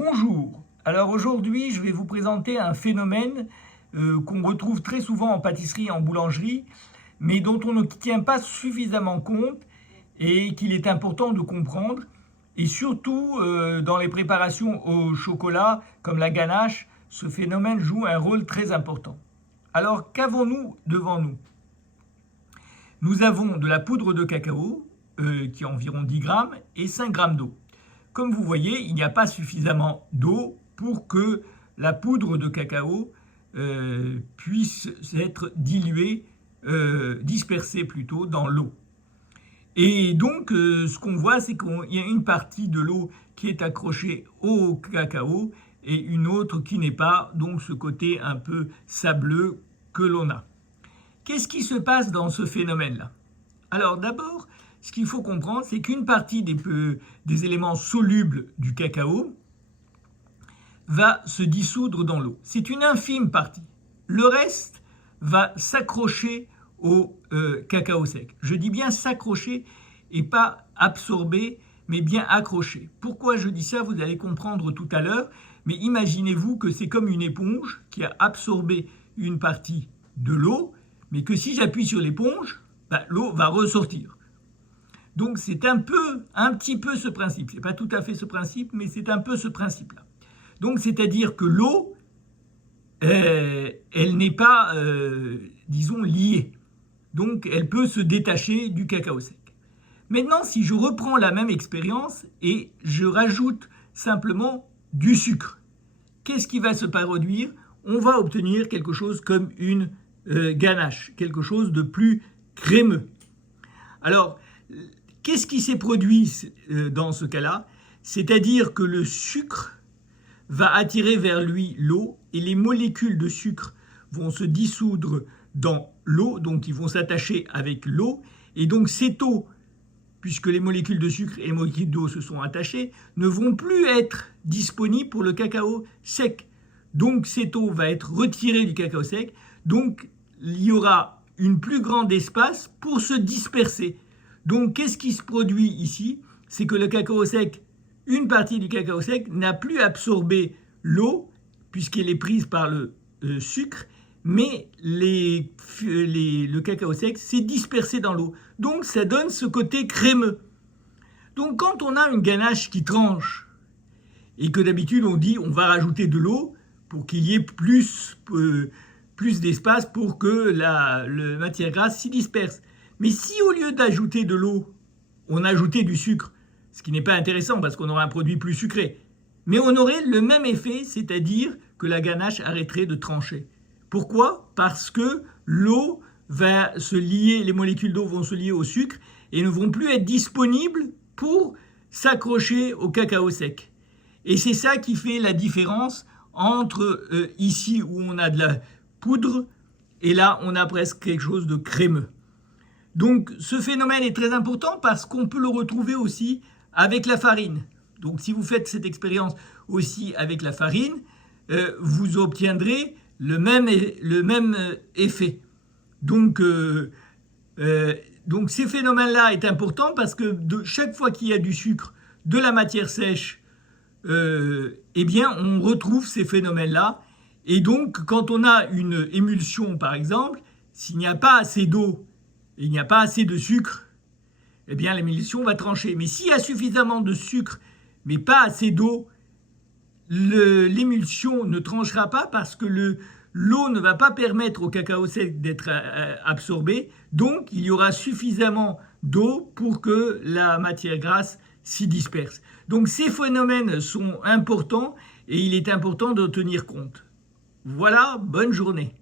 Bonjour, alors aujourd'hui je vais vous présenter un phénomène qu'on retrouve très souvent en pâtisserie et en boulangerie, mais dont on ne tient pas suffisamment compte et qu'il est important de comprendre. Et surtout dans les préparations au chocolat, comme la ganache, ce phénomène joue un rôle très important. Alors qu'avons-nous devant nous? Nous avons de la poudre de cacao, qui est environ 10 grammes, et 5 grammes d'eau. Comme vous voyez, il n'y a pas suffisamment d'eau pour que la poudre de cacao puisse être diluée, dispersée plutôt, dans l'eau. Et donc, ce qu'on voit, c'est qu'il y a une partie de l'eau qui est accrochée au cacao et une autre qui n'est pas, donc ce côté un peu sableux que l'on a. Qu'est-ce qui se passe dans ce phénomène-là? Alors d'abord, ce qu'il faut comprendre, c'est qu'une partie des éléments solubles du cacao va se dissoudre dans l'eau. C'est une infime partie. Le reste va s'accrocher au cacao sec. Je dis bien s'accrocher et pas absorber, mais bien accrocher. Pourquoi je dis ça, vous allez comprendre tout à l'heure, mais imaginez-vous que c'est comme une éponge qui a absorbé une partie de l'eau, mais que si j'appuie sur l'éponge, l'eau va ressortir. Donc c'est un petit peu ce principe. Ce n'est pas tout à fait ce principe, mais c'est un peu ce principe-là. Donc c'est-à-dire que l'eau, elle n'est pas, disons, liée. Donc elle peut se détacher du cacao sec. Maintenant, si je reprends la même expérience et je rajoute simplement du sucre, qu'est-ce qui va se produire? On va obtenir quelque chose comme une ganache, quelque chose de plus crémeux. Alors, qu'est-ce qui s'est produit dans ce cas-là? C'est-à-dire que le sucre va attirer vers lui l'eau et les molécules de sucre vont se dissoudre dans l'eau, donc ils vont s'attacher avec l'eau. Et donc cette eau, puisque les molécules de sucre et les molécules d'eau se sont attachées, ne vont plus être disponibles pour le cacao sec. Donc cette eau va être retirée du cacao sec, donc il y aura une plus grande espace pour se disperser. Donc qu'est-ce qui se produit ici? C'est que le cacao sec, une partie du cacao sec n'a plus absorbé l'eau, puisqu'elle est prise par le sucre, mais le cacao sec s'est dispersé dans l'eau. Donc ça donne ce côté crémeux. Donc quand on a une ganache qui tranche, et que d'habitude on dit on va rajouter de l'eau pour qu'il y ait plus d'espace pour que la matière grasse s'y disperse. Mais si au lieu d'ajouter de l'eau, on ajoutait du sucre, ce qui n'est pas intéressant parce qu'on aurait un produit plus sucré, mais on aurait le même effet, c'est-à-dire que la ganache arrêterait de trancher. Pourquoi? Parce que l'eau va se lier, les molécules d'eau vont se lier au sucre et ne vont plus être disponibles pour s'accrocher au cacao sec. Et c'est ça qui fait la différence entre ici où on a de la poudre et là on a presque quelque chose de crémeux. Donc ce phénomène est très important parce qu'on peut le retrouver aussi avec la farine. Donc si vous faites cette expérience aussi avec la farine, vous obtiendrez le même effet. Donc ces phénomènes-là est important parce que chaque fois qu'il y a du sucre, de la matière sèche, eh bien on retrouve ces phénomènes-là. Et donc quand on a une émulsion par exemple, s'il n'y a pas assez d'eau et il n'y a pas assez de sucre, eh bien l'émulsion va trancher. Mais s'il y a suffisamment de sucre mais pas assez d'eau, l'émulsion ne tranchera pas parce que l'eau ne va pas permettre au cacao sec d'être absorbé. Donc il y aura suffisamment d'eau pour que la matière grasse s'y disperse. Donc ces phénomènes sont importants et il est important de tenir compte. Voilà, bonne journée.